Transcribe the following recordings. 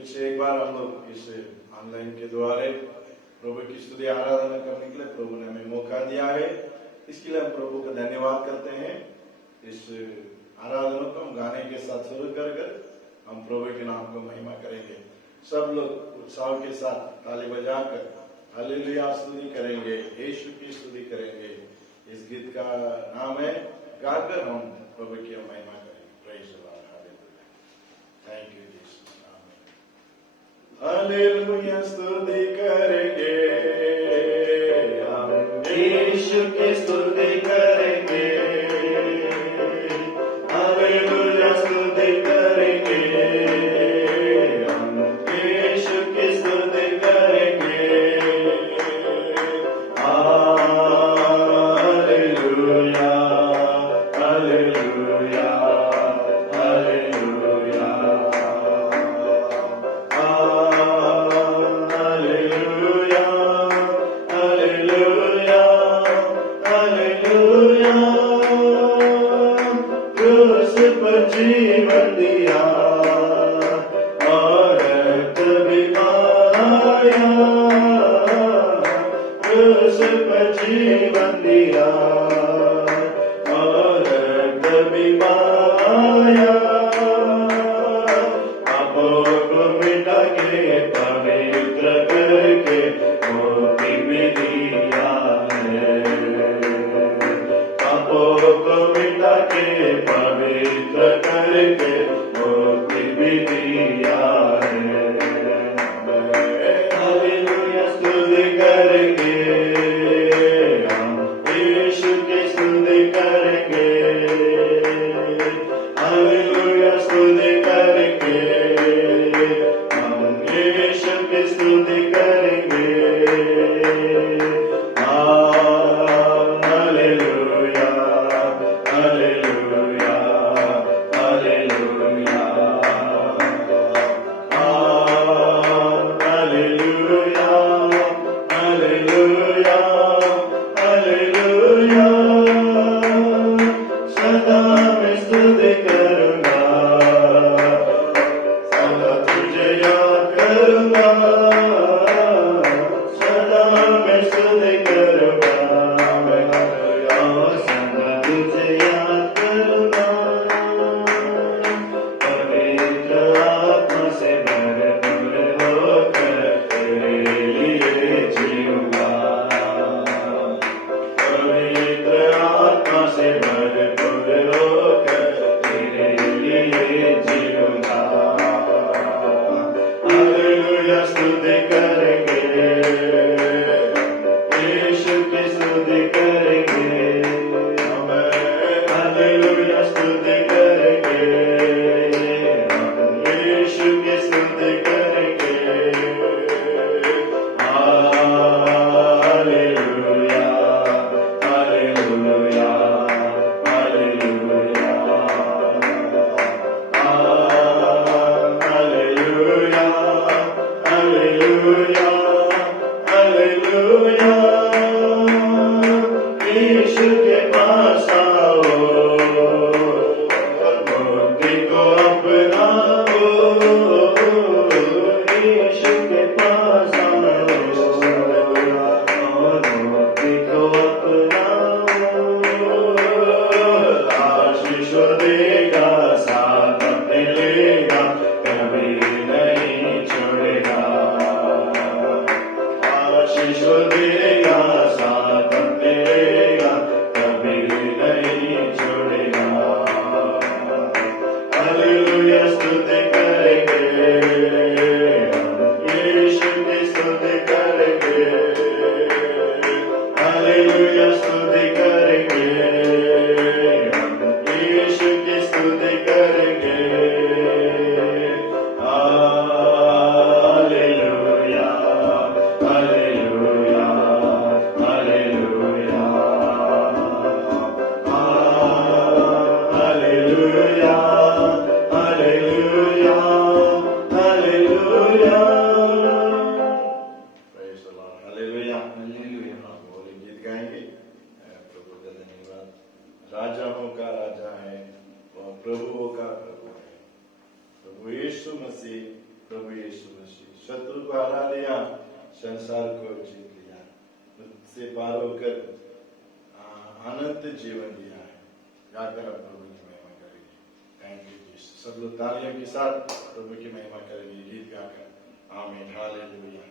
फिर से एक बार हम लोग इस ऑनलाइन के द्वारा प्रभु की स्तुति आराधना करने के लिए प्रभु ने हमें मौका दिया है। इसके लिए हम प्रभु का धन्यवाद करते हैं। इस आराधना को हम गाने के साथ शुरू कर हम प्रभु के नाम को महिमा करेंगे। सब लोग उत्साह के साथ ताली बजाकर हालेलुया स्तुति करेंगे, यीशु की स्तुति करेंगे। इस गीत का नाम है गाकर हम प्रभु की महिमा करेंगे। Praise the Lord, hallelujah, thank you Jesus, आमीन। हालेलुया स्तुति करेंगे हम, यीशु की स्तुति करेंगे। हालेलुया स्तुति करेंगे हम, यीशु की स्तुति करेंगे। जीवन दिया और कभी पाया, क्रूस पर जीवन दिया और कभी पाया। पापों को मिटा के पवित्र करके मुक्ति भी दिया है। पापों को मिटा के पवित्र करके मुक्ति भी दिया है। हालेलुया स्तुति करेंगे हम, यीशु की स्तुति करेंगे। हालेलुया स्तुति करेंगे हम, यीशु की स्तुति करेंगे। राजाओं का राजा है और प्रभुओं का प्रभु है। प्रभु यीशु मसीह प्रभु यीशु मसीह। शत्रु को हरा दिया, संसार को जीत लिया, उससे पार होकर अनंत जीवन दिया है। गाकर आप प्रभु की महिमा करेंगे। Thank you Jesus. सब लोग तालियों के साथ प्रभु की महिमा करेंगे गीत गाकर। आमीन, हालेलुया,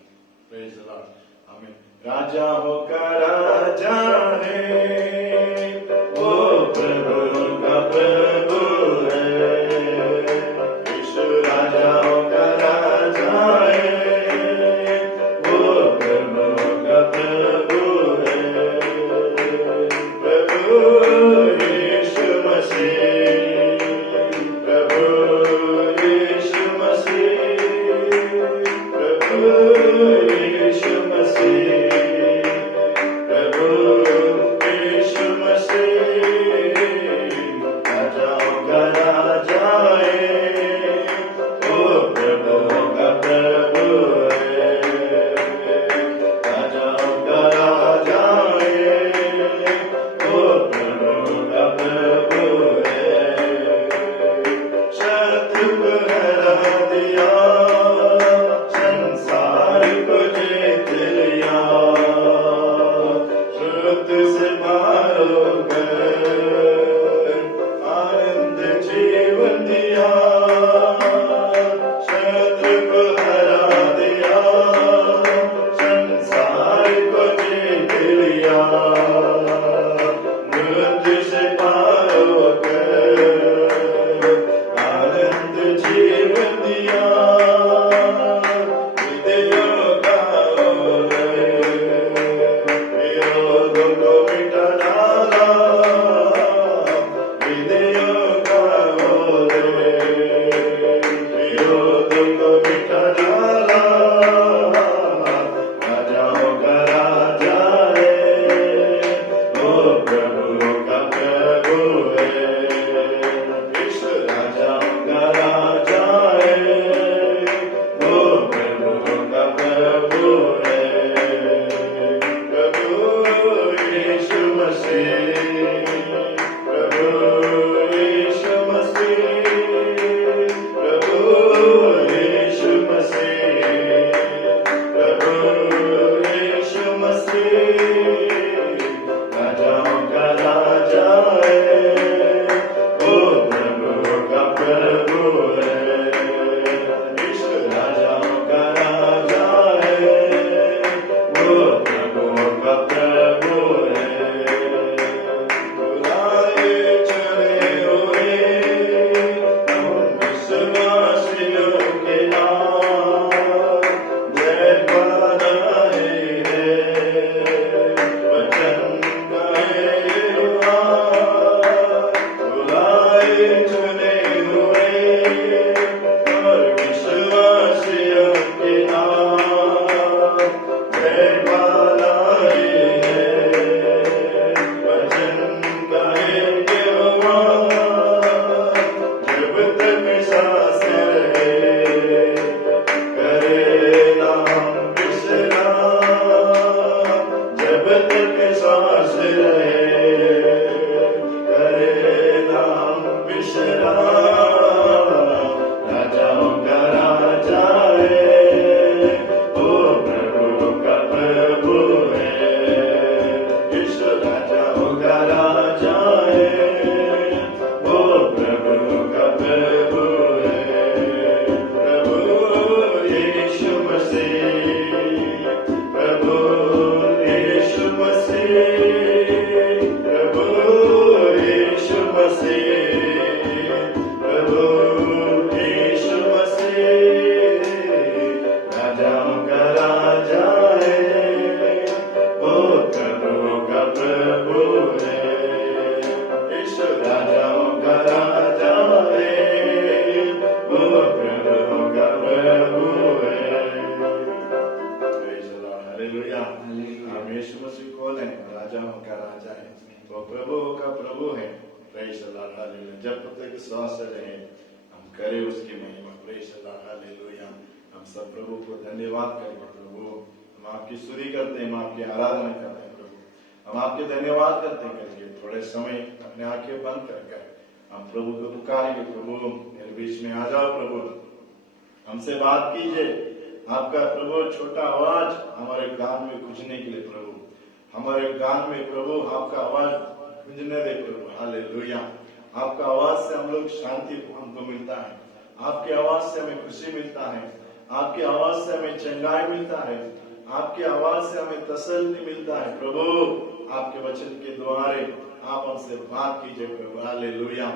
प्रेज द लॉर्ड, आमीन। राजा होकर राजा है, वो प्रभु का प्रभु है। यीशु राजा होकर राजा है, वो प्रभु का प्रभु है। प्रभु यीशु मसीह, प्रभु यीशु मसीह, प्रभु यीशु मसीह, प्रभु यीशु मसीह। राजाओं का राजा है, वो प्रभु का प्रभु है। राजाओं का राजा है, वो प्रभु का प्रभु है। शत्रु को हरा दिया, संसार को जीत लिया, शुद्ध से पार होकर आनंद जीवन दिया। शत्रु को हरा दिया, संसार को जीत लिया, मृत्यु से पार होकर आनंद जीवन दिया। विजयों का उदय, विरोधों को मिटा डाला, विजयों का उदय, विरोधों को मिटा डाला। राजाओं का राजा है, वो प्रभु का प्रभु है। यीशु राजाओं का राजा है, वो प्रभु का प्रभु है। प्रभु यीशु मसीह, प्रभु यीशु मसीह, प्रभु यीशु मसीह, प्रभु यीशु मसीह। राजाओं का राजा है, वो प्रभु का प्रभु है। यीशु राजाओं का राजा है, वो प्रभु का प्रभु है। बुलाए चले हुए हम विश्वासियों के नाम, जय बनाए हैं, वचन गाए हुआ। बुलाए चले हुए और विश्वासियों के नाम, जय बनाए हैं, वचन गाएंगे हुआ। जब तक सांस रहे, करे ना हम विश्राम। जब तक सांस रहे, करे ना हम विश्राम। राजाओं का राजा है, वो प्रभु का प्रभु है। यीशु राजाओं का राजा है, वो प्रभु का प्रभु है। प्रभु यीशु मसीह, प्रभु यीशु मसीह, प्रभु यीशु मसीह, प्रभु यीशु मसीह। राजाओं का राजा है, वो प्रभु का प्रभु है। यीशु राजाओं का राजा है, वो प्रभु का प्रभु है। Praise the Lord. Hallelujah. हम यीशु मसीह कौन है? राजाओं का राजा है, वो प्रभुओं का प्रभु है। Praise the Lord. Hallelujah. जब तक सांस रहे हम करें उसकी महिमा। Praise the Lord. Hallelujah. हम सब प्रभु को धन्यवाद करें। प्रभु हम आपकी स्तुति करते हैं, हम आपकी आराधना करते हैं। प्रभु हम आपके धन्यवाद करते हैं। करके थोड़े समय अपने आंखें बंद कर हम प्रभु को पुकारेंगे। प्रभु मेरे बीच में आ जाओ। प्रभु हमसे बात कीजिए। आपका प्रभु छोटा आवाज हमारे कान में गूंजने के लिए प्रभु, हमारे कान में प्रभु आपका आवाज गूंजने दे प्रभु। हालेलुया। आपका आवाज से हम लोग शांति हमको मिलता है, आपकी आवाज से हमें खुशी मिलता है, आपकी आवाज से हमें चंगाई मिलता है, आपकी आवाज से हमें तसल्ली मिलता है। प्रभु आपके वचन के द्वारे आप हमसे बात कीजिए प्रभु। हालेलुया।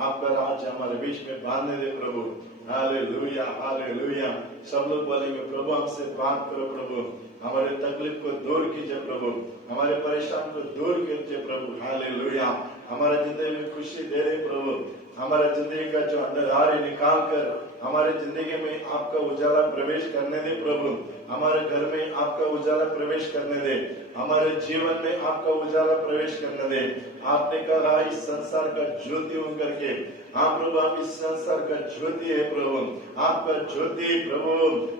आपका राज हमारे बीच में बांधने दे प्रभु। Hallelujah hallelujah. सब लोग बोलेंगे प्रभु हमसे बात करो प्रभु, हमारे तकलीफ को दूर कीजिए प्रभु, हमारे परेशान को दूर कीजिए प्रभु। हालेलुया। हमारे जिंदगी में खुशी दे रहे प्रभु, हमारे जिंदगी का जो अंधकार है निकाल कर हमारे जिंदगी में आपका उजाला प्रवेश करने दे प्रभु, हमारे घर में आपका उजाला प्रवेश करने दे, हमारे जीवन में आपका उजाला प्रवेश करने दे। आपने कहा इस संसार का ज्योति हूं करके, हाँ प्रभु आप इस संसार का ज्योति है प्रभु, आपका ज्योति प्रभु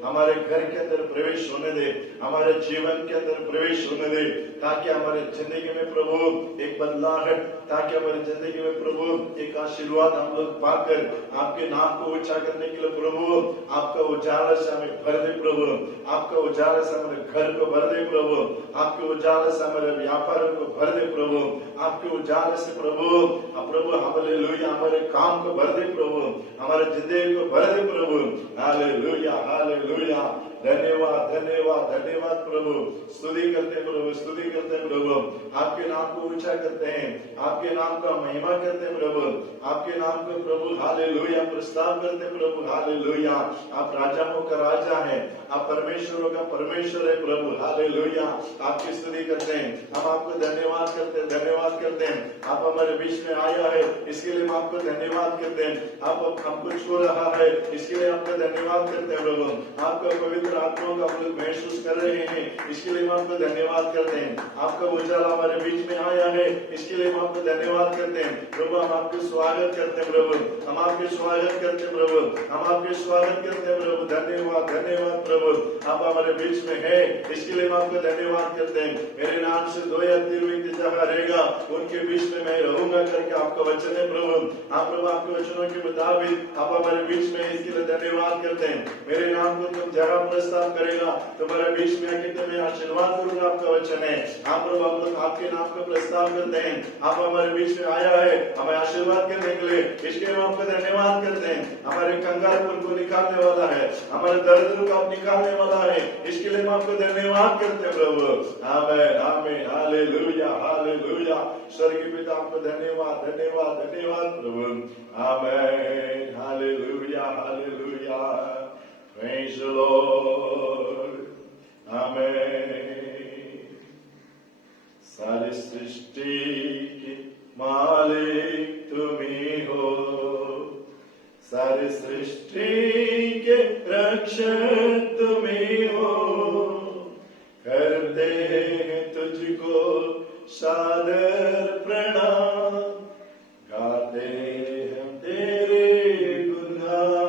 हमारे घर के अंदर प्रवेश होने दे, हमारे जीवन के अंदर प्रवेश होने दे, ताकि हमारे जिंदगी में प्रभु एक बदलाहट, ताकि हमारी जिंदगी में प्रभु एक आशीर्वाद हम लोग पाकर आपके नाम को ऊंचा करने के लिए प्रभु आपका उजाला से हमें भर दे प्रभु, आपका उजाला से हमारे घर को भर दे प्रभु, आपके उजाला से हमारे व्यापार को भर दे प्रभु, आपके उजाले से प्रभु प्रभु हालेलुया हमारे काम को भर दे प्रभु, हमारे जिंदगी को भर दे प्रभु। Hallelujah hallelujah. धन्यवाद धन्यवाद धन्यवाद प्रभु। स्तुति करते प्रभु, स्तुति करते प्रभु, आपके नाम को ऊंचा करते हैं, आपके नाम का महिमा करते हैं प्रभु, आपके नाम को प्रभु हालेलुया प्रस्ताव करते हैं प्रभु। हालेलुया। आप राजाओं का राजा है, आप परमेश्वरों का परमेश्वर है प्रभु। हालेलुया। आपकी स्तुति करते हैं, हम आपको धन्यवाद करते हैं, धन्यवाद करते हैं। आप हमारे बीच में आया है इसके लिए हम आपको धन्यवाद करते हैं, आप हमको छू रहा है इसके लिए आपका धन्यवाद करते हैं प्रभु, आपका पवित्र आत्मा का हम लोग महसूस कर रहे हैं इसके लिए हम आपको धन्यवाद करते हैं, आपका उजाला हमारे बीच में आया है इसके लिए हम आपको धन्यवाद करते हैं प्रभु। हम आपके स्वागत करते हैं प्रभु, हम आपके स्वागत करते हैं प्रभु, हम आपके स्वागत करते हैं प्रभु। धन्यवाद धन्यवाद प्रभु, आप हमारे बीच में है इसके लिए हम आपको धन्यवाद करते हैं। मेरे नाम से 2 या 3 व्यक्ति जहाँ रहेगा उनके बीच में मैं रहूंगा करके आपका वचन है प्रभु। हाँ प्रभु आपके वचनों के मुताबिक आप हमारे बीच में इसके लिए धन्यवाद करते हैं। मेरे नाम को तुम जहाँ प्रस्ताव करेगा तुम्हारे बीच में आके तुम्हें आशीर्वाद करूंगा, आपका वचन है। हाँ प्रभु हम लोग आपके नाम का प्रस्ताव करते हैं, आप हमारे बीच में आया है हमें आशीर्वाद करने के लिए, इसके लिए हम आपको धन्यवाद करते हैं। हमारे कंगालपुर को निकालने वाला है, हमारे दर्द को आप निकालने वाला है, इसके लिए हम आपको धन्यवाद करते हैं प्रभु। आमीन आमीन हालेलुया हालेलुया। स्वर्गीय पिता आपको धन्यवाद धन्यवाद धन्यवाद प्रभु। आमीन hallelujah hallelujah. Praise the Lord. Amen. सारी सृष्टि की मालिक तुम्ही हो, सारी सृष्टि के रक्षक तुम्ही हो, करते हैं तुझको सादर प्रणाम, गाते हम तेरे गुणगान।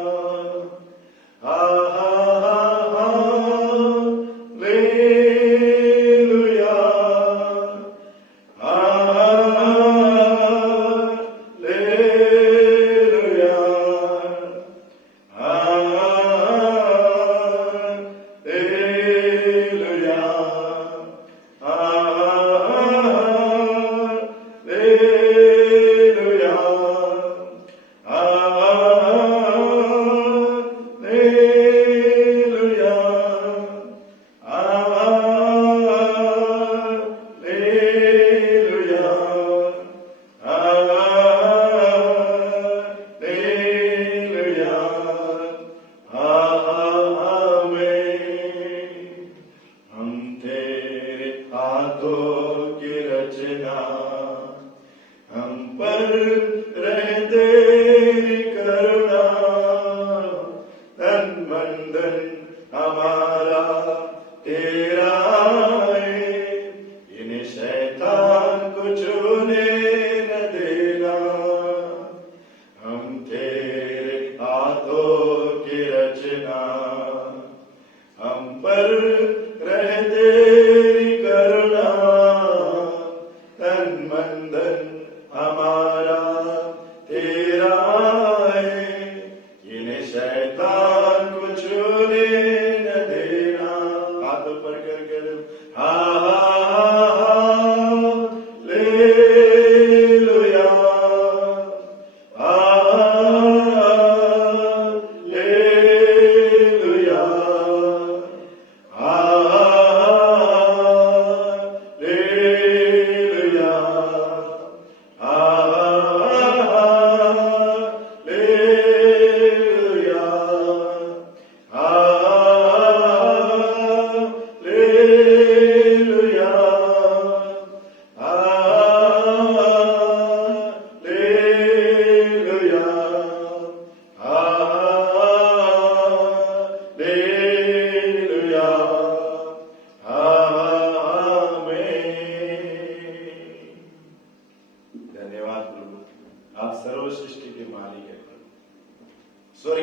शैतान कुछ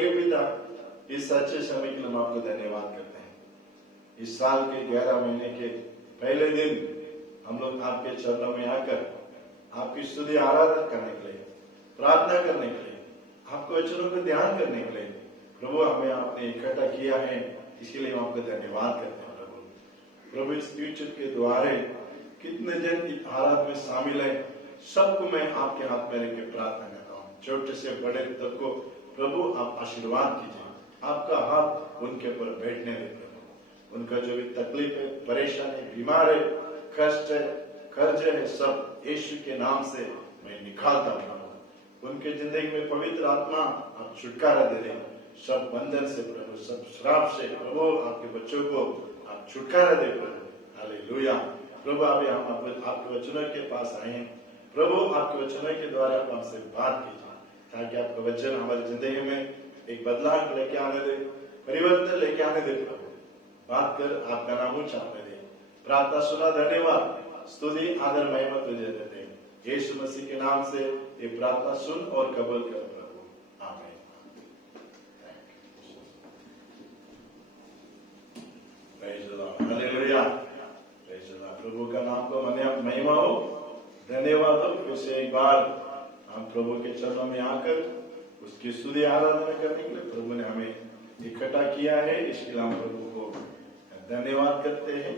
स्वर्गीय पिता, इस अच्छे समय के लिए हम आपको धन्यवाद करते हैं। इस साल के 11 महीने के पहले दिन हम लोग आपके चरणों में आकर आपकी स्तुति आराधना करने के लिए, प्रार्थना करने के लिए, आपको वचनों को ध्यान करने के लिए प्रभु हमें आपने इकट्ठा किया है, इसके लिए हम आपको धन्यवाद करते हैं। प्रभु इस यूट्यूब के द्वारा कितने जन इस आराधना में शामिल है, सबको मैं आपके हाथ में रख के प्रार्थना करता हूँ। छोटे से बड़े तक को प्रभु आप आशीर्वाद कीजिए, आपका हाथ उनके ऊपर बैठने दे प्रभु। उनका जो भी तकलीफ है, परेशानी, बीमार है, कष्ट है, कर्ज है, सब यीशु के नाम से मैं निकालता हूँ। उनके जिंदगी में पवित्र आत्मा आप छुटकारा दे दें, सब बंधन से प्रभु, सब श्राप से प्रभु, आपके बच्चों को आप छुटकारा दे प्रभु। हालेलुया। प्रभु अभी हम आपके वचनों के पास आए हैं प्रभु, आपके वचनों के द्वारा आप हमसे बात कीजिए, ताकि आपका वचन हमारी जिंदगी में एक बदलाव लेके आने दे, परिवर्तन लेके आने दे प्रभु। बात कर आपका नाम उच्चारने दे। प्रार्थना सुना, धन्यवाद, स्तुति आदर महिमा तुझे देते हैं। यीशु मसीह के नाम से ये प्रार्थना सुन और कबूल कर प्रभु, आमीन। Praise the Lord, hallelujah, praise the Lord. प्रभु का नाम को महिमा हो, धन्यवाद हो। फिर से एक बार हम प्रभु के चरणों में आकर उसकी स्तुति आराधना करने के लिए प्रभु ने हमें इकट्ठा किया है, इसके लिए हम प्रभु को धन्यवाद करते हैं।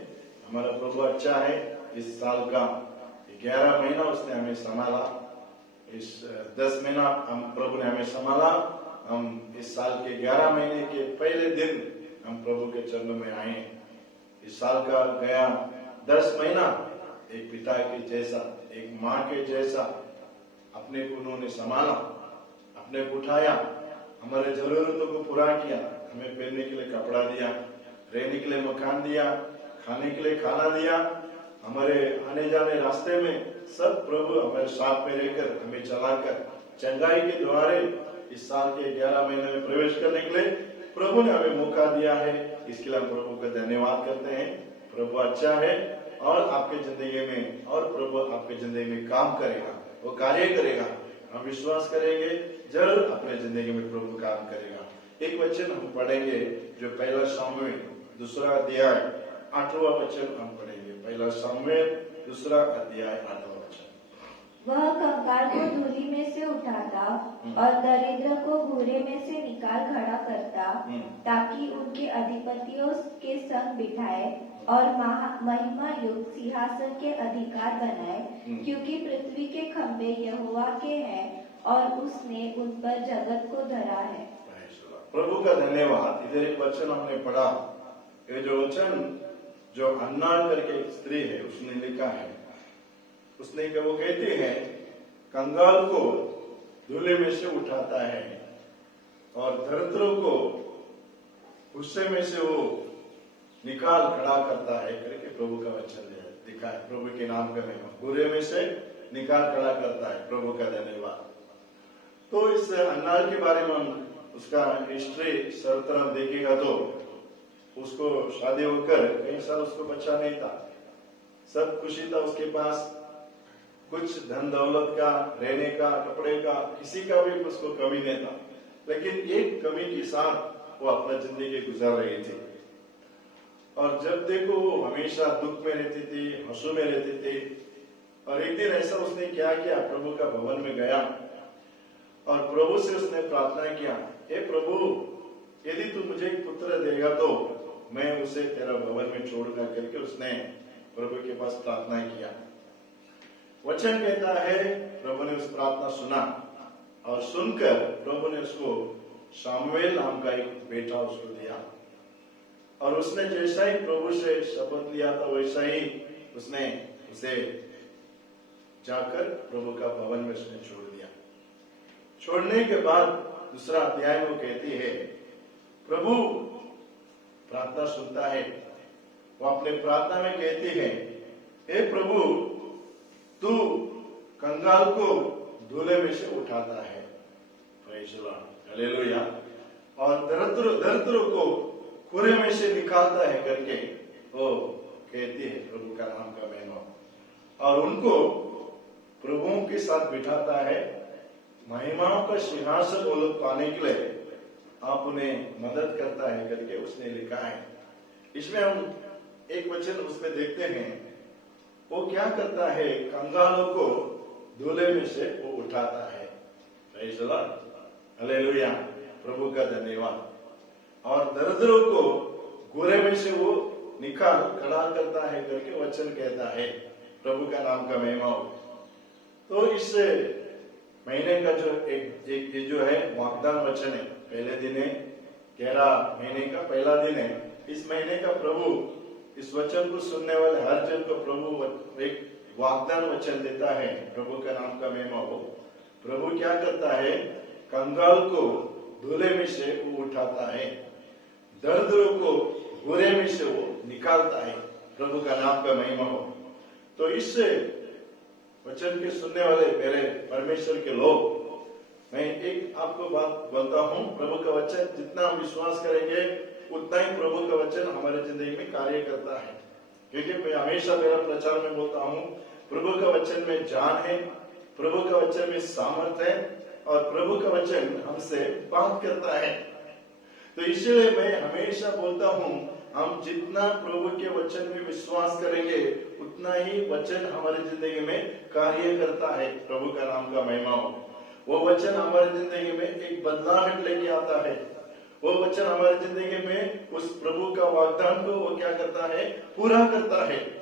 हमारा प्रभु अच्छा है। इस साल का 11 महीना उसने हमें संभाला, इस 10 महीना हम प्रभु ने हमें संभाला। हम इस साल के 11 महीने के पहले दिन हम प्रभु के चरणों में आए। इस साल का गया 10 महीना एक पिता के जैसा, एक माँ के जैसा अपने को उन्होंने संभाला, अपने को उठाया, हमारे जरूरतों को पूरा किया, हमें पहनने के लिए कपड़ा दिया, रहने के लिए मकान दिया, खाने के लिए खाना दिया, हमारे आने जाने रास्ते में सब प्रभु हमारे साथ में रहकर हमें चलाकर चंगाई के द्वारे इस साल के 11 महीने में प्रवेश करने के लिए प्रभु ने हमें मौका दिया है। इसके लिए हम प्रभु का धन्यवाद करते हैं। प्रभु अच्छा है और आपके जिंदगी में, और प्रभु आपके जिंदगी में काम करेगा, वो कार्य करेगा। हम विश्वास करेंगे जरूर अपने जिंदगी में प्रभु काम करेगा। एक वचन हम पढ़ेंगे जो पहला शामुएल 2 अध्याय 8वां वचन हम पढ़ेंगे। पहला शामुएल 2 अध्याय 8वां वचन। वह कंगाल को धूलि में से उठाता और दरिद्र को भूरे में से निकाल खड़ा करता, ताकि उनके अधिपतियों के संग बिठाए और महिमा युक्त सिंहासन के अधिकार बनाए, क्योंकि पृथ्वी के खंभे यहोवा के हैं और उसने उन पर जगत को धरा है। प्रभु का धन्यवाद। इधर एक वचन हमने पढ़ा, ये जो वचन जो अन्ना करके एक स्त्री है उसने लिखा है, उसने वो कहते हैं कंगाल को धूले में से उठाता है और दरिद्रों को गुस्से में से वो निकाल खड़ा करता है करके प्रभु का वचन लिखा है। प्रभु के नाम का महिमा, बुरे में से निकाल खड़ा करता है। प्रभु का धन्यवाद। तो इस अन्नाल के बारे में हम उसका हिस्ट्री सर्वतरफ देखेगा तो उसको शादी होकर कई साल उसको बच्चा नहीं था, सब खुशी था उसके पास, कुछ धन दौलत का, रहने का, कपड़े का, किसी का भी उसको कमी नहीं था, लेकिन एक कमी के साथ वो अपना जिंदगी गुजार रही थी। और जब देखो वो हमेशा दुख में रहती थी, हंसू में रहती थी। और एक दिन ऐसा उसने क्या किया, प्रभु का भवन में गया और प्रभु से उसने प्रार्थना किया, हे प्रभु यदि तू मुझे एक पुत्र देगा तो मैं उसे तेरा भवन में छोड़ूंगा करके उसने प्रभु के पास प्रार्थना किया। वचन कहता है प्रभु ने उस प्रार्थना सुना और सुनकर प्रभु ने उसको शामुएल नाम का एक बेटा उसको दिया। और उसने जैसा ही प्रभु से शपथ लिया था वैसा ही उसने उसे जाकर प्रभु का भवन में उसने छोड़ दिया। छोड़ने के बाद 2 अध्याय में कहती है प्रभु प्रार्थना सुनता है। वो अपने प्रार्थना में कहती है, हे प्रभु तू कंगाल को धूले में से उठाता है, प्रेज़ द लॉर्ड, हालेलुया, और दरिद्रों को कुरे में से निकालता है करके वो कहती है प्रभु का नाम का महिमा। और उनको प्रभुओं के साथ बिठाता है, महिमाओं का सिंहासन वो लोग पाने के लिए आप उन्हें मदद करता है करके उसने लिखा है। इसमें हम एक वचन उसमें देखते हैं, वो क्या करता है, कंगालों को धूले में से वो उठाता है। प्रेज़ द लॉर्ड, हालेलुया, प्रभु का धन्यवाद। और दरिद्रों को घूरे में से वो निकाल खड़ा करता है करके वचन कहता है। प्रभु का नाम का महिमा हो। तो इस महीने का जो एक जो है वाग्दान वचन है, पहले दिन है, 11 महीने का पहला दिन है। इस महीने का प्रभु इस वचन को सुनने वाले हर जन को प्रभु एक वाग्दान वचन देता है। प्रभु का नाम का महिमा हो। प्रभु क्या करता है, कंगाल को धूले में से वो उठाता है, दरिद्रों को बुरे में से वो निकालता है। प्रभु का नाम का महिमा हो। तो इस वचन के सुनने वाले मेरे परमेश्वर के लोग, मैं एक आपको बात बोलता हूं, प्रभु का वचन जितना हम विश्वास करेंगे उतना ही प्रभु का वचन हमारे जिंदगी में कार्य करता है। क्योंकि मैं हमेशा मेरा प्रचार में बोलता हूं, प्रभु का वचन में जान है, प्रभु का वचन में सामर्थ है और प्रभु का वचन हमसे बात करता है। तो इसलिए मैं हमेशा बोलता हूं, हम जितना प्रभु के वचन में विश्वास करेंगे उतना ही वचन हमारी जिंदगी में कार्य करता है। प्रभु का नाम का महिमा हो। वो वचन हमारी जिंदगी में एक बदलाव लेके आता है। वो वचन हमारी जिंदगी में उस प्रभु का वाग्दान को वो क्या करता है, पूरा करता है।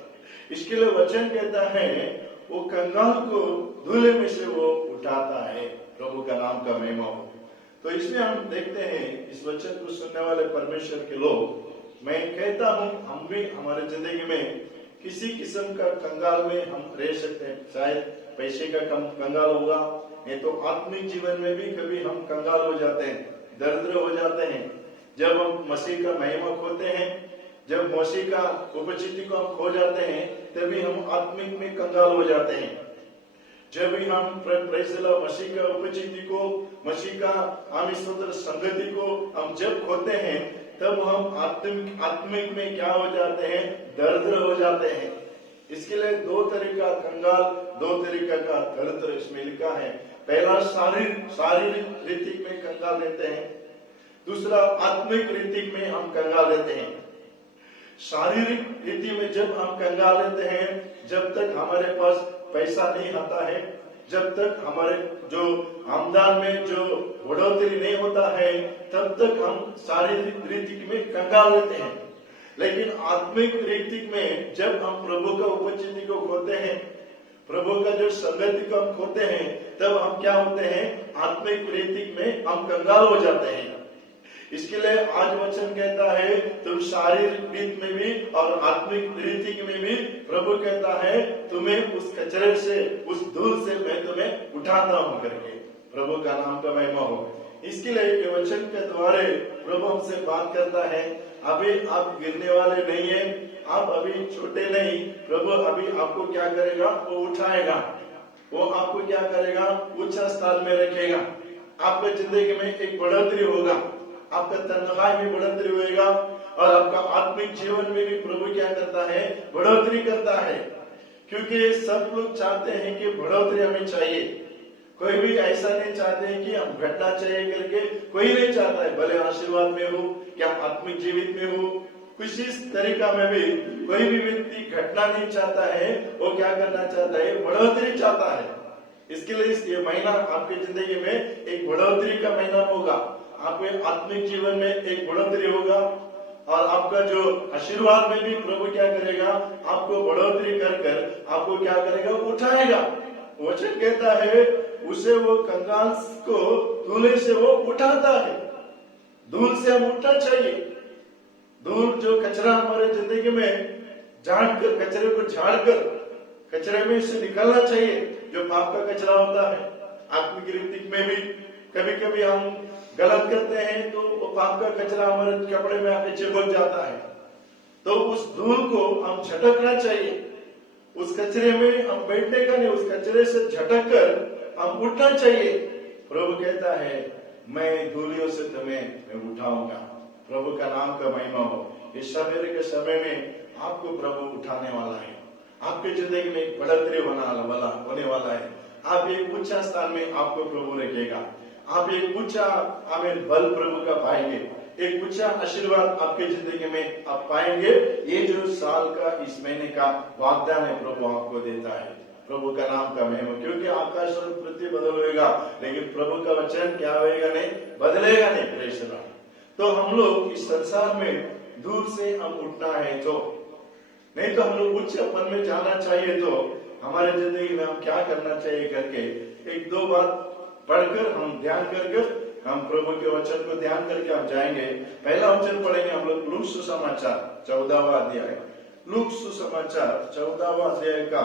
इसके लिए वचन कहता है, वो कंगाल को धूले में से वो उठाता है। प्रभु का नाम का महिमा हो। तो इसमें हम देखते हैं, इस वचन को सुनने वाले परमेश्वर के लोग, मैं कहता हूं हम भी हमारे जिंदगी में किसी किस्म का कंगाल में हम रह सकते हैं। शायद पैसे का कंगाल होगा, नहीं तो आत्मिक जीवन में भी कभी हम कंगाल हो जाते हैं, दरिद्र हो जाते हैं। जब हम मसीह का महिमा खोते हैं, जब मसीह का उपस्थिति को हम खो जाते हैं, तभी हम आत्मिक में कंगाल हो जाते हैं। जब भी हम मसीह का उपस्थिति को, मसीह का आमिषोत्तर संगति को हम जब खोते हैं, तब हम आत्मिक में क्या हो जाते हैं, दरिद्र हो जाते हैं। इसके लिए दो तरीका कंगाल, दो तरीका का दरिद्र इसमें लिखा है। पहला शारीरिक रीति में कंगाल रहते हैं, दूसरा आत्मिक रीति में हम कंगाल रहते हैं। शारीरिक रीति में जब हम कंगाल रहते हैं, जब तक हमारे पास पैसा नहीं आता है, जब तक हमारे जो आमदन में जो बढ़ोतरी नहीं होता है, तब तक हम शारीरिक रीति में कंगाल रहते हैं। लेकिन आत्मिक रीति में जब हम प्रभु का उपस्थिति को खोते हैं, प्रभु का जो संगति को हम खोते हैं, तब हम क्या होते हैं, आत्मिक रीति में हम कंगाल हो जाते हैं। इसके लिए आज वचन कहता है, तुम शारीरिक रीत में भी और आत्मिक रीति में भी प्रभु कहता है, तुम्हें उस कचरे से, उस धूल से मैं तुम्हें उठाता हूं करके। प्रभु का नाम का महिमा हो। इसके लिए ये वचन के द्वारा प्रभु हमसे बात करता है, अभी आप गिरने वाले नहीं है, आप अभी छोटे नहीं। प्रभु अभी आपको क्या करेगा, वो उठाएगा, वो आपको क्या करेगा, ऊंचा स्थान में रखेगा। आपकी जिंदगी में एक बढ़ोतरी होगा, आपका तनख्वाह में बढ़ोतरी होगा और आपका आत्मिक जीवन में भी प्रभु क्या करता है, बढ़ोतरी करता है। क्योंकि सब लोग चाहते हैं कि बढ़ोतरी हमें चाहिए, कोई भी ऐसा नहीं चाहते हैं कि हम घटना चाहिए करके, कोई नहीं चाहता है। भले आशीर्वाद में हो, क्या आत्मिक जीवित में हो, किसी तरीका में भी कोई भी व्यक्ति घटना नहीं चाहता है, वो क्या करना चाहता है, बढ़ोतरी चाहता है। इसके लिए ये महीना आपकी जिंदगी में एक बढ़ोतरी का महीना होगा। आपके आत्मिक जीवन में एक बढ़ोतरी होगा और आपका जो आशीर्वाद में भी प्रभु क्या करेगा, आपको बढ़ोतरी कर आपको क्या करेगा, उठाएगा। वचन कहता है, उसे वो कंगाल को धूले से वो उठाता है। धूल से हम उठना चाहिए। धूल जो कचरा हमारे जिंदगी में झाड़कर, कचरे को झाड़कर कचरे में से निकलना चाहिए। जो पाप का कचरा होता है, आत्मिक रीति में भी कभी कभी हम गलत करते हैं, तो वो पाप का कचरा हमारे कपड़े में आके चिपक जाता है। तो उस धूल को हम झटकना चाहिए। उस कचरे में हम बैठने का नहीं, उस कचरे से झटक कर हम उठना चाहिए। प्रभु कहता है, मैं धूलियों से तुम्हें मैं उठाऊंगा। प्रभु का नाम का महिमा हो। इस सवेरे के समय में आपको प्रभु उठाने वाला है। आपकी जिंदगी में एक बढ़ोतरी होने वाला है। आप एक ऊंचा स्थान में आपको प्रभु रखेगा। आप एक ऊंचा आमीन बल प्रभु का पाएंगे, एक ऊंचा आशीर्वाद आपके जिंदगी में आप पाएंगे। ये जो साल का इस महीने का वाग्दान है प्रभु आपको देता है। प्रभु का नाम का महिमा, क्योंकि आकाश और पृथ्वी बदलेगा लेकिन प्रभु का वचन क्या होएगा नहीं, बदलेगा नहीं। Praise the Lord. तो हम लोग इस संसार में दूर से हम उठना है तो नहीं, तो हम लोग उच्चपन में जाना चाहिए। तो हमारे जिंदगी में हम क्या करना चाहिए करके एक दो बात पढ़कर हम ध्यान कर हम प्रभु के वचन को ध्यान करके हम जाएंगे। पहला वचन पढ़ेंगे हम लोग लूक सुसमाचार 14वां अध्याय, लूक सुसमाचार 14वां अध्याय का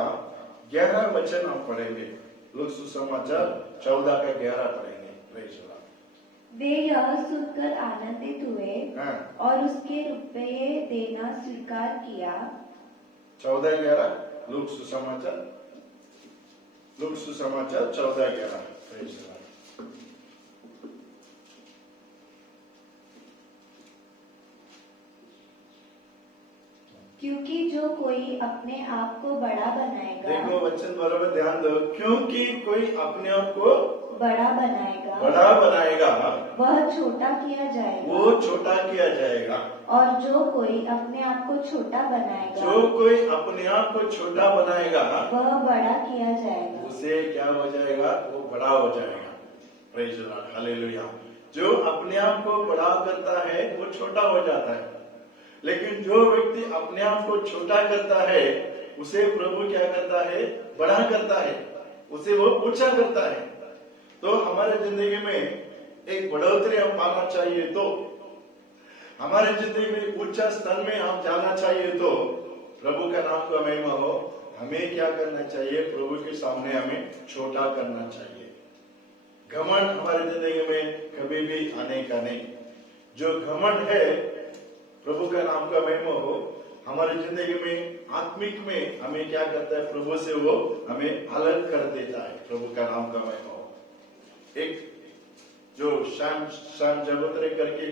11 वचन हम पढ़ेंगे। लूक सुसमाचार 14 का 11 पढ़ेंगे। Praise the Lord. वे यह सुनकर आनंदित हुए हाँ। और उसके रुपये देना स्वीकार किया। 14:11 लूक सुसमाचार 14:11। Praise the Lord. क्योंकि जो कोई अपने आप को बड़ा बनाएगा, देखो वचन बराबर ध्यान दो, क्योंकि कोई अपने आप को बड़ा बनाएगा वह छोटा किया जाएगा, वो छोटा किया जाएगा। और जो कोई अपने आप को छोटा बनाएगा, जो कोई अपने आप को छोटा बनाएगा वह बड़ा किया जाएगा। उसे क्या हो जाएगा, वो बड़ा हो जाएगा। Praise the Lord, hallelujah. जो अपने आप को बड़ा करता है वो छोटा हो जाता है, लेकिन जो व्यक्ति अपने आप को छोटा करता है उसे प्रभु क्या करता है, बड़ा करता है, उसे वो ऊंचा करता है। तो हमारे जिंदगी में एक बढ़ोतरी हम पाना चाहिए, तो हमारे जिंदगी में ऊंचा स्थान में हम जाना चाहिए, तो प्रभु का नाम का महिमा हो। हमें क्या करना चाहिए, प्रभु के सामने हमें छोटा करना चाहिए। घमंड हमारे जिंदगी में कभी भी आने का नहीं। जो घमंड है, प्रभु का नाम का महिमा हो, हमारी जिंदगी में आत्मिक में हमें क्या करता है, प्रभु से वो हमें अलग कर देता है। प्रभु का नाम का महिमा हो। एक जो श्याम जगोत्रे करके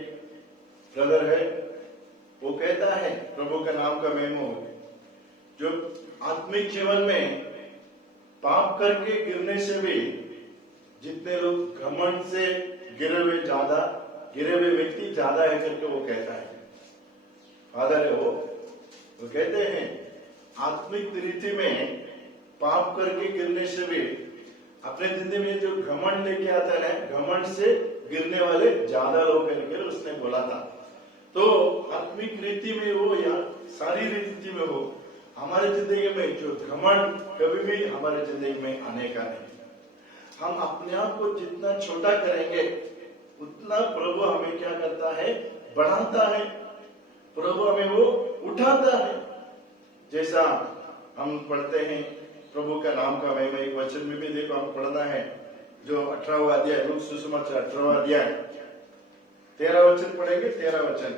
ब्रदर है, वो कहता है प्रभु का नाम का महिमा हो, जो आत्मिक जीवन में पाप करके गिरने से भी जितने लोग घमंड से गिरे हुए व्यक्ति ज्यादा है करके वो कहता है। फादर है वो कहते हैं आत्मिक रीति में पाप करके गिरने से भी अपने जिंदगी में जो घमंड लेके आता है, घमंड से गिरने वाले ज्यादा लोग करके उसने बोला था। तो आत्मिक रीति में हो या सारी रीति में हो, हमारे जिंदगी में जो घमंड कभी भी हमारे जिंदगी में आने का नहीं। हम अपने आप को जितना छोटा करेंगे उतना प्रभु हमें क्या करता है, बढ़ाता है। प्रभु हमें वो उठाता है। जैसा हम पढ़ते हैं प्रभु का नाम का महिमा, एक वचन में भी देखो हम पढ़ना है, जो 18वां अध्याय लूक सुसमाचार 18वां अध्याय 13 वचन पढ़ेंगे। 13 वचन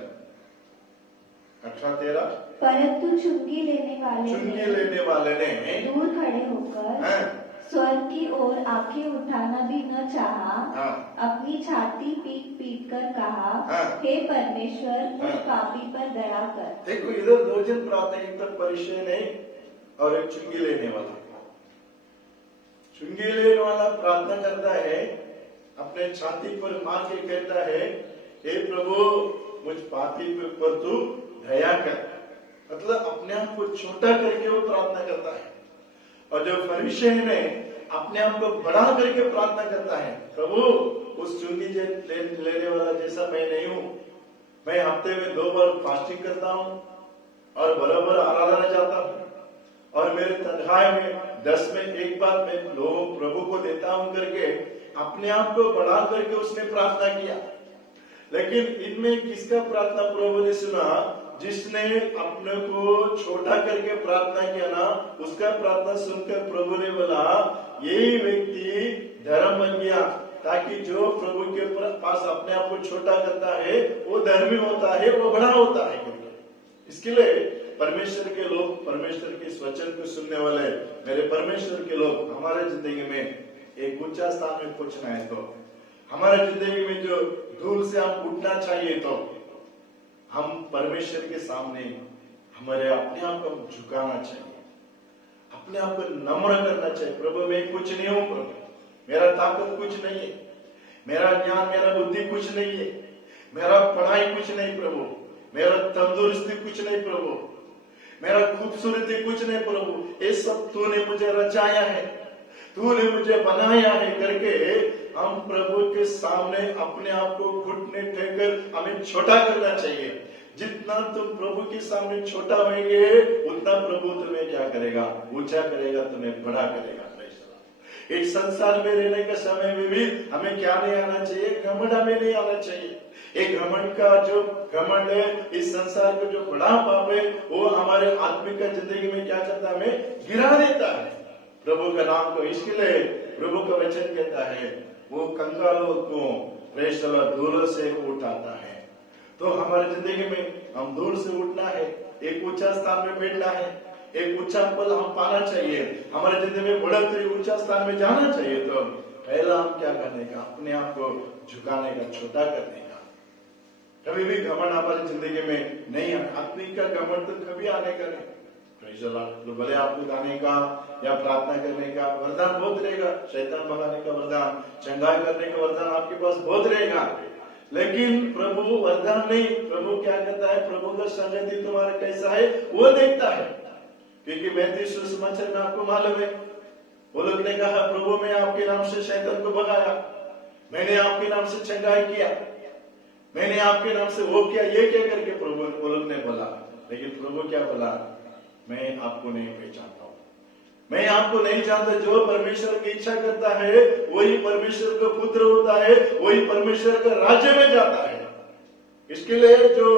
18-13। परंतु चुंगी लेने वाले ने दूर खड़े होकर स्वर्ग की ओर आंखें उठाना भी न चाहा, अपनी छाती पीट कर कहा, हे परमेश्वर मुझ पापी पर दया कर। देखो इधर दो जन प्रार्थना, एक तो परिचय नहीं और एक चुंगी लेने वाला। चुंगी लेने वाला प्रार्थना करता है, अपने छाती पर मार के कहता है, हे प्रभु मुझ पापी पर तू दया कर। मतलब अपने आप को छोटा करके वो प्रार्थना करता है। और जो फरीसी ने अपने आप को बड़ा करके प्रार्थना करता है, प्रभु उस चुंगी लेने वाला जैसा मैं नहीं हूं। मैं हफ्ते में 2 बार फास्टिंग करता हूं और बराबर आराधना जाता हूं और मेरे तनख्वाह में 10 में 1 बार मैं लोग प्रभु को देता हूं करके अपने आप को बड़ा करके उसने प्रार्थना किया। लेकिन इनमें किसका प्रार्थना प्रभु ने सुना? जिसने अपने को छोटा करके प्रार्थना किया ना, उसका प्रार्थना सुनकर प्रभु ने बोला यही व्यक्ति धर्म बन गया, ताकि जो प्रभु के पास अपने आप को छोटा करता है वो धर्मी होता है, वो बड़ा होता है। इसके लिए परमेश्वर के लोग, परमेश्वर के वचन को सुनने वाले मेरे परमेश्वर के लोग, हमारे जिंदगी में एक ऊंचा स्थान में पहुंचना है तो हमारे जिंदगी में जो धूल से हम उठना चाहिए, तो हम परमेश्वर के सामने हमारे अपने आप को झुकाना चाहिए, अपने आप को नम्र करना चाहिए। प्रभु मैं कुछ नहीं हूं, प्रभु मेरा ताकत कुछ नहीं है, मेरा ज्ञान, मेरा बुद्धि कुछ नहीं है, मेरा पढ़ाई कुछ नहीं प्रभु, मेरा तंदुरुस्ती कुछ नहीं प्रभु, मेरा खूबसूरती कुछ नहीं प्रभु, ये सब तूने मुझे रचाया है, तूने मुझे बनाया है करके हम प्रभु के सामने अपने आप को घुटने टेकर हमें छोटा करना चाहिए। जितना तुम प्रभु के सामने छोटा होंगे उतना प्रभु तुम्हें क्या करेगा, ऊंचा करेगा, तुम्हें बड़ा करेगा। इस संसार में रहने के समय में भी हमें क्या नहीं आना चाहिए, घमंड हमें नहीं आना चाहिए। एक घमंड का जो घमंड है, इस संसार का जो बड़ा पाप है, वो हमारे आत्मिक जिंदगी में क्या करता है, हमें गिरा देता है प्रभु का नाम को। इसके लिए प्रभु का वचन कहता है वो कंगालों को धूल से उठाता है। तो हमारी जिंदगी में हम धूल से उठना है, एक ऊंचा स्थान में बैठना है, एक ऊंचा पद हम पाना चाहिए, हमारे जिंदगी में बढ़ोतरी ऊंचा स्थान में जाना चाहिए। तो पहला हम क्या करने का, अपने आप को झुकाने का, छोटा करने का। कभी भी घमंड हमारी जिंदगी में नहीं आना, आत्मिक का घमंड तो कभी आने का नहीं। तो भले आपको गाने का या प्रार्थना करने का वरदान बहुत रहेगा, शैतान भगाने का वरदान, चंगाई करने का वरदान आपके पास बहुत रहेगा, लेकिन प्रभु वरदान नहीं, प्रभु क्या करता है, प्रभु का संगति तुम्हारा कैसा है वो देखता है। क्योंकि 32 सुसमाचार में आपको मालूम है, वो लोग ने कहा प्रभु मैं आपके नाम से शैतान को भगाया, मैंने आपके नाम से चंगाई किया, मैंने आपके नाम से वो किया, ये क्या करके प्रभु वो लोग ने बोला। लेकिन प्रभु क्या बोला, मैं आपको नहीं पहचानता हूं, मैं आपको नहीं जानता। जो परमेश्वर की इच्छा करता है वही परमेश्वर का पुत्र होता है, वही परमेश्वर का राज्य में जाता है। इसके लिए जो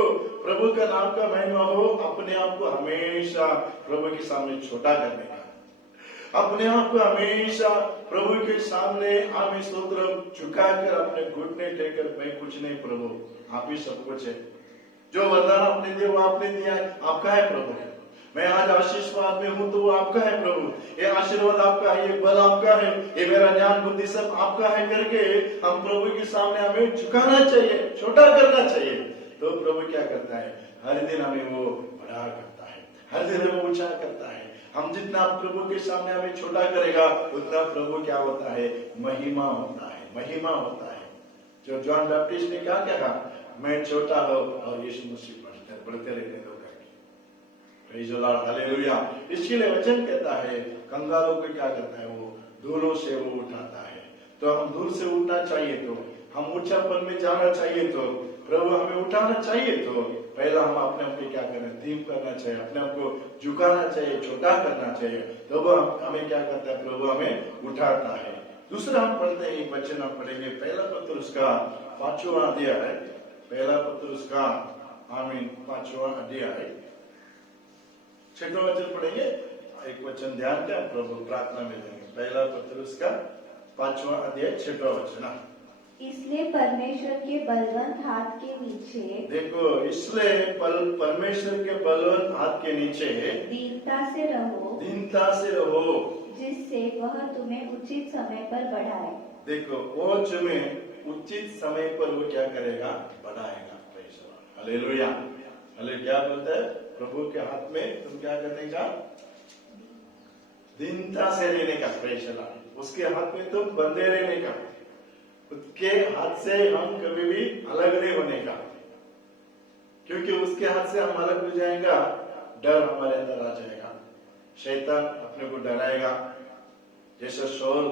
प्रभु का नाम का महिमा हो, अपने आप को हमेशा प्रभु के सामने छोटा करने का, अपने आप को हमेशा प्रभु के सामने आमी स्तोत्र झुकाकर अपने घुटने टेकर, मैं कुछ नहीं प्रभु, आप ही सब कुछ है। जो वरदान आपने दिया वो आपने दिया है, आपका है प्रभु। मैं आज आशीर्वाद में हूं तो वो आपका है प्रभु, ये आशीर्वाद आपका है, ये बल आपका है, ये मेरा ज्ञान बुद्धि सब आपका है करके हम प्रभु के सामने हमें झुकाना चाहिए, छोटा करना चाहिए। तो प्रभु क्या करता है, हर दिन हमें वो बड़ा करता है, हर दिन हमें ऊंचा करता है। हम जितना प्रभु के सामने हमें छोटा करेगा उतना प्रभु क्या होता है, महिमा होता है, महिमा होता है। जो जॉन बैप्टिस्ट ने क्या कहा, मैं छोटा हो और यीशु मसीह बढ़ते रहने दो। हालेलुया। इसके लिए वचन कहता है कंगालों को क्या करता है, वो धूलों से वो उठाता है। तो हम धूल से उठना चाहिए, तो हम ऊंचापन में जाना चाहिए, तो प्रभु हमें उठाना चाहिए। तो पहला हम अपने आप को क्या करना, दीप करना चाहिए, अपने आप को झुकाना चाहिए, छोटा करना चाहिए। तो वो हमें क्या करता है, प्रभु हमें उठाता है। दूसरा हम पढ़ते हैं, वचन हम पढ़ेंगे पहला पत्रुस का 5वां अध्याय है, पहला पत्रुस का 5वां अध्याय 6वां वचन पढ़ेंगे। एक वचन ध्यान का प्रभु प्रार्थना में देंगे। पहला पत्रुस का 5वां अध्याय 6वां वचन। इसलिए परमेश्वर के बलवंत हाथ के नीचे, देखो, इसलिए परमेश्वर के बलवंत हाथ के नीचे दीनता से रहो, दीनता से रहो, जिससे वह तुम्हें उचित समय पर बढ़ाए। देखो, वो तुम्हें उचित समय पर वो क्या करेगा, बढ़ाएगा। हालेलुया। हालेलुया। क्या बोलता है, प्रभु के हाथ में तुम क्या करने का, दीनता से रहने का। उसके हाथ में तुम बंधे रहने का, उसके हाथ से हम कभी भी अलग नहीं होने का, क्योंकि उसके हाथ से हम अलग हो जाएगा, डर हमारे अंदर आ जाएगा, शैतान अपने को डराएगा। जैसे शौल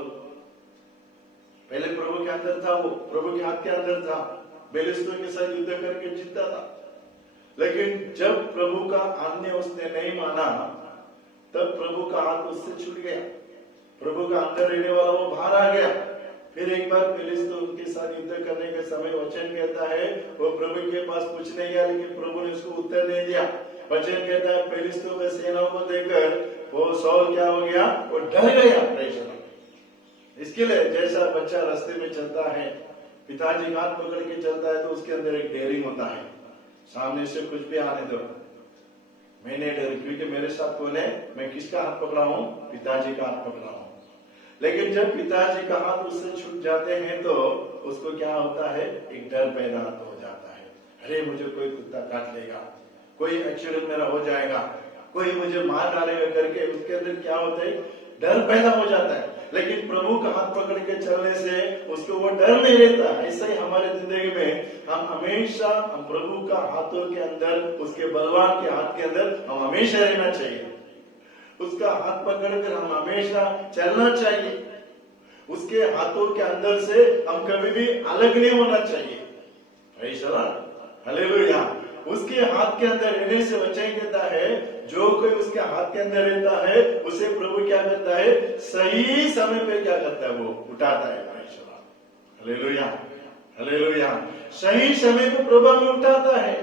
पहले प्रभु के अंदर था, वो प्रभु के हाथ के अंदर था, बेलिस्तियों के साथ युद्ध करके जीतता था। लेकिन जब प्रभु का आज्ञा उसने नहीं माना, तब प्रभु का हाथ उससे छूट गया, प्रभु का अंदर रहने वाला वो बाहर आ गया। फिर एक बार फिलिस्तीन उनके साथ युद्ध करने के समय वचन कहता है वो प्रभु के पास पूछने गया, लेकिन प्रभु ने उसको उत्तर नहीं दिया। वचन कहता है फिलिस्तीन की सेनाओं को देखकर वो सौल क्या हो गया, वो डर गया। इसके लिए जैसा बच्चा रास्ते में चलता है, पिताजी का हाथ पकड़ के चलता है, तो उसके अंदर एक डेयरिंग होता है, सामने से कुछ भी आने दो, मैंने डर, क्योंकि मेरे साथ कौन है, मैं किसका हाथ पकड़ा हूं, पिताजी का हाथ पकड़ा हूं। लेकिन जब पिताजी का हाथ उससे छूट जाते हैं तो उसको क्या होता है, एक डर पैदा हो जाता है, अरे मुझे कोई कुत्ता काट लेगा, कोई एक्सीडेंट मेरा हो जाएगा, कोई मुझे मार डालेगा करके उसके अंदर क्या होता है, डर पैदा हो जाता है। लेकिन प्रभु का हाथ पकड़ के चलने से उसको वो डर नहीं रहता। ऐसा ही हमारे जिंदगी में हम हमेशा हम प्रभु का हाथों के अंदर, उसके बलवान के हाथ के अंदर हम हमेशा रहना चाहिए। उसका हाथ पकड़कर हम हमेशा चलना चाहिए। उसके हाथों के अंदर से हम कभी भी अलग नहीं होना चाहिए। हालेलुया। उसके हाथ के अंदर रहने से वचन कहता है, जो कोई उसके हाथ के अंदर रहता है उसे प्रभु क्या करता है, सही समय पे क्या करता है, वो उठाता है। Hallelujah, hallelujah. सही समय पे प्रभु हमें उठाता है।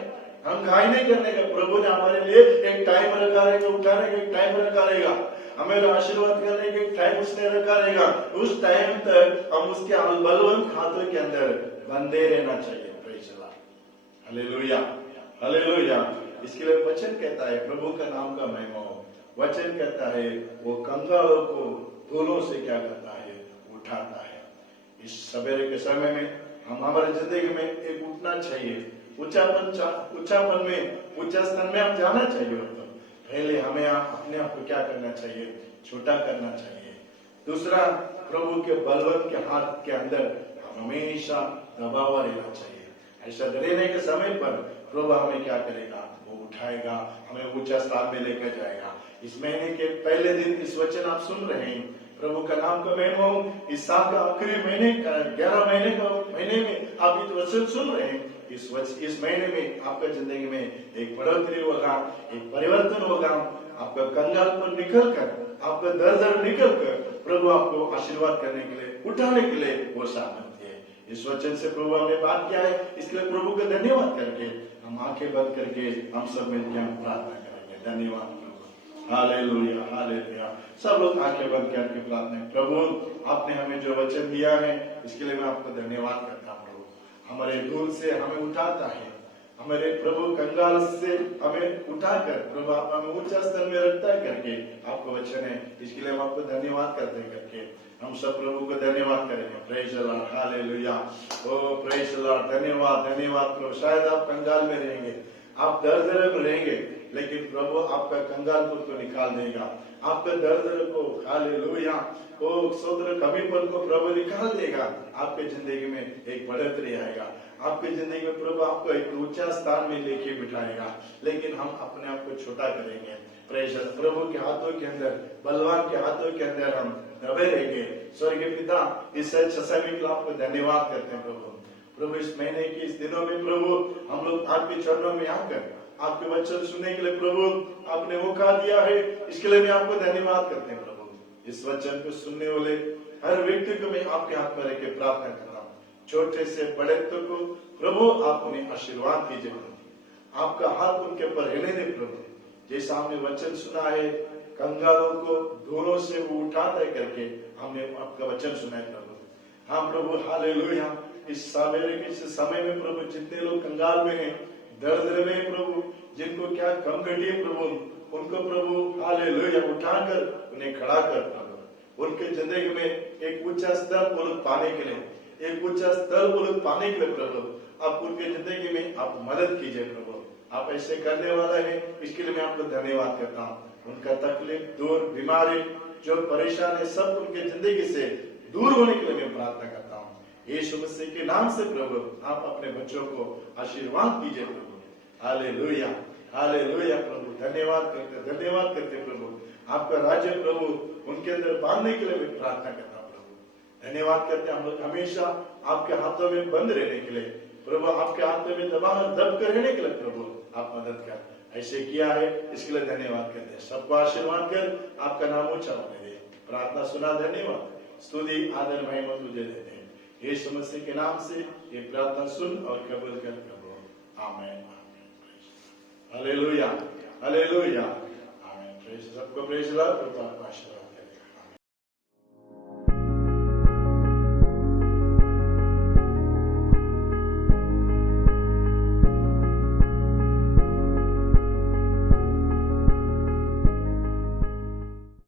हम घाई नहीं करने का, प्रभु ने हमारे लिए एक टाइम रखा रहेगा, उठाने का एक टाइम रखा रहेगा, हमें आशीर्वाद करने का एक टाइम उसने रखा रहेगा। उस टाइम तक हम उसके बलवंत हाथों के अंदर बंधे रहना चाहिए। Hallelujah, hallelujah. इसके लिए वचन कहता है, प्रभु का नाम का महिमा हो। वचन कहता है वो कंगालों को धूलों से क्या करता है, उठाता है। इस सवेरे के समय में हम हमारे जिंदगी में एक उठना चाहिए, उच्चापन में, उच्च स्थान में हम जाना चाहिए। तो पहले हमें अपने आप को क्या करना चाहिए, छोटा करना चाहिए। दूसरा, प्रभु के बलवंत के हाथ के अंदर हम हमेशा दबा हुआ रहना चाहिए। ऐसा रहने के समय पर प्रभु हमें क्या करेगा, वो उठाएगा, हमें ऊंचा स्थान में लेकर जाएगा। इस महीने के पहले दिन इस वचन आप सुन रहे हैं, प्रभु का नाम का महिमा हो। इस साल का आखिरी महीने, 11 महीने में आप इस वचन सुन रहे हैं। इस महीने में आपका जिंदगी में एक बढ़ोतरी होगा, एक परिवर्तन होगा। आपका कंगालपन निकल कर, आपका दर्द निकल कर प्रभु आपको आशीर्वाद करने के लिए, उठाने के लिए वो सामर्थ्य है। इस वचन से प्रभु हमने बात किया है, इसके लिए प्रभु का धन्यवाद करके हम आंखें बंद करके हम सब मिलकर हम प्रार्थना करेंगे। धन्यवाद प्रभु, हालेलुया, हालेलुया। सब लोग आंखें बंद करके प्रार्थना। प्रभु आपने हमें जो वचन दिया है इसके लिए मैं आपको धन्यवाद करता हूँ। प्रभु हमारे धूल से हमें उठाता है, हमारे प्रभु कंगाल से हमें उठाकर प्रभु आप हमें ऊंचा स्तर में रखता है करके आपका वचन है। इसके लिए हम आपको धन्यवाद करते करके हम सब प्रभु को धन्यवाद करेंगे। Praise the Lord, hallelujah. O praise the Lord, धन्यवाद, धन्यवाद प्रभु। शायद आप कंगाल में रहेंगे, आप दर्द में रहेंगे, लेकिन प्रभु आपका कंगालपन को निकाल देगा, आपका दर्द को, हालेलुया, ओ सोदर कमीपन को प्रभु निकाल देगा। आपके जिंदगी में एक बढ़ोतरी आएगा, आपकी जिंदगी में प्रभु आपको एक ऊंचा स्थान में लेके बिठाएगा। लेकिन हम अपने आप को छोटा करेंगे। प्रेषण प्रभु के हाथों के अंदर, बलवान के हाथों के अंदर हम दबे रहेंगे। स्वर्गीय पिता, इस समय के लिए आपको धन्यवाद करते हैं प्रभु। प्रभु इस महीने की इस दिनों में प्रभु हम लोग आपके चरणों में आकर आपके वचन सुनने के लिए प्रभु आपने मौका दिया है, इसके लिए मैं आपको धन्यवाद करते हैं प्रभु। इस वचन को सुनने वाले हर व्यक्ति को मैं आपके हाथ में रख के प्रार्थना करता हूँ, छोटे से बड़े तक को प्रभु आप उन्हें आशीर्वाद कीजिए प्रभु, आपका हाथ उनके ऊपर रहने दे प्रभु। जैसा हमने वचन सुना है, कंगालों को धूलों से वो उठाता है करके हमने आपका वचन सुना है प्रभु। हाँ प्रभु, हालेलुया। इस सवेरे के समय में प्रभु जितने लोग कंगाल में हैं, दर्द में हैं प्रभु, जिनको क्या कम घटी है प्रभु, उनको प्रभु हालेलुया उठाकर उन्हें खड़ा कर प्रभु, उनके जिंदगी में एक ऊंचा स्तर वो लोग पाने के लिए, एक ऊंचा स्तर वो लोग पाने के लिए प्रभु आप उनके जिंदगी में आप मदद कीजिए प्रभु। आप ऐसे करने वाला है, इसके लिए मैं आपको धन्यवाद करता हूँ। उनका तकलीफ दूर, बीमारी जो परेशान है, सब उनके जिंदगी से दूर होने के लिए मैं प्रार्थना करता हूँ। यीशु मसीह के नाम से प्रभु आप अपने बच्चों को आशीर्वाद दीजिए प्रभु। हालेलुया, हालेलुया प्रभु। धन्यवाद करते प्रभु। आपका राज्य प्रभु उनके अंदर बांधने के लिए मैं प्रार्थना करता हूँ प्रभु। धन्यवाद करते हम लोग हमेशा आपके हाथों में बंद रहने के लिए प्रभु, आपके हाथों में दब कर रहने के लिए प्रभु आप मदद कर। ऐसे किया है, इसके लिए धन्यवाद करते हैं। सबको आशीर्वाद कर आपका नाम ऊंचा होने दे। प्रार्थना सुना, धन्यवाद, स्तुति, आदर, महिमा तुझे देते हैं। यीशु मसीह के नाम से ये प्रार्थना सुन और कबूल कर प्रभु, आमीन। हालेलुया, हालेलुया, आमीन। सबको प्रेज द लॉर्ड।